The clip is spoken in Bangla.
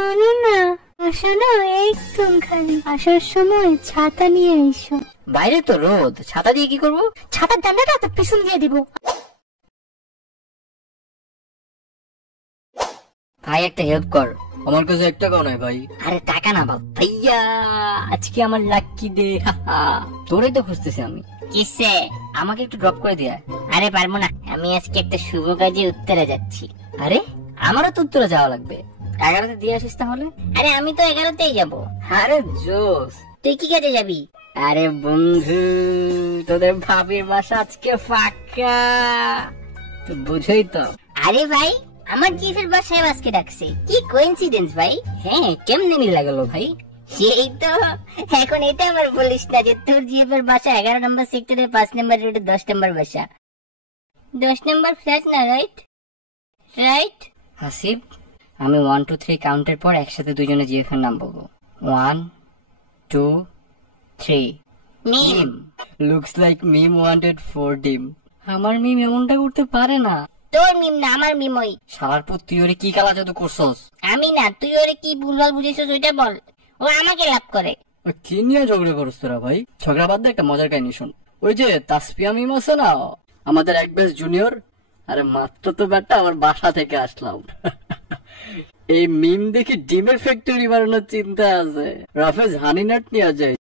শোনো না, আসো না, একদম খালি আসার সময় ছাতা নিয়ে এসো। বাইরে তো রোদ, ছাতা দিয়ে কি করবো? ছাতার ডান্ডাটা তো পিছন দিয়ে দিব। ভাই একটা হেল্প কর। আমার কাছে 1 টাকাও নাই ভাই। আরে টাকা না বাপ ভাইয়া, আজকে আমার লাকি ডে। তোরই তো খুঁজতেছি আমি। কিসে? আমাকে একটু ড্রপ করে দিয়া। আরে পারবো না, আমি আজকে একটা শুভ কাজে উত্তরে যাচ্ছি। আরে আমারও তো উত্তরে যাওয়া লাগবে। 11তে দিয়ে আসিস তাহলে। আরে আমি তো 11তেই যাবো। আরে জোস। তুই কি কাজে যাবি? আরে বন্ধু, তোদের ভাবির বাসা আজকে ফাঁকা, তো বুঝই তো। আরে ভাই, আমার জিফের বাসায় আজকে ডাকছে, কি কোইন্সিডেন্স ভাই। হ্যাঁ, কেমনে মিলা গেল ভাই? সেই তো। এখন এটা আবার বলিস না যে তোর জিএফের বাসা 11 নম্বর সেক্টরে 5 নম্বর রোডে 10 নম্বর বাসা। 10 নম্বর ফ্ল্যাট না? Right right. হাসিব, আমি 1 2 3 কাউন্টের পর একসাথে দুজনে জিএফ এর নাম বলবো। 1 2 3। মিম। লুকস লাইক মিম ওয়ান্টেড 4 ডিম। আমার মিম এমনটা করতে পারে না। তোর মিম না, আমার মিম। ওই শালার পুত, তুই ওরে কি কালা জাদু করছস? আমি না, তুই ওরে কি ভুলভাল বুঝেছিস ওইটা বল। ও আমাকে লাভ করে। কি নিয়ে ঝগড়া করছ তোরা ভাই? ঝগড়া বাদ দে, একটা মজার কাহিনী শোন। ওই যে তাসফিয়া মিম আছে না, আমাদের এক ব্যাচ জুনিয়র। আরে মাত্র তো ব্যাটা আমার বাসা থেকে আসলাম। এই মিম দেখি ডিমের ফ্যাক্টরি বানানোর চিন্তা আছে। রাফেজ হানি নাট নিয়ে যায়।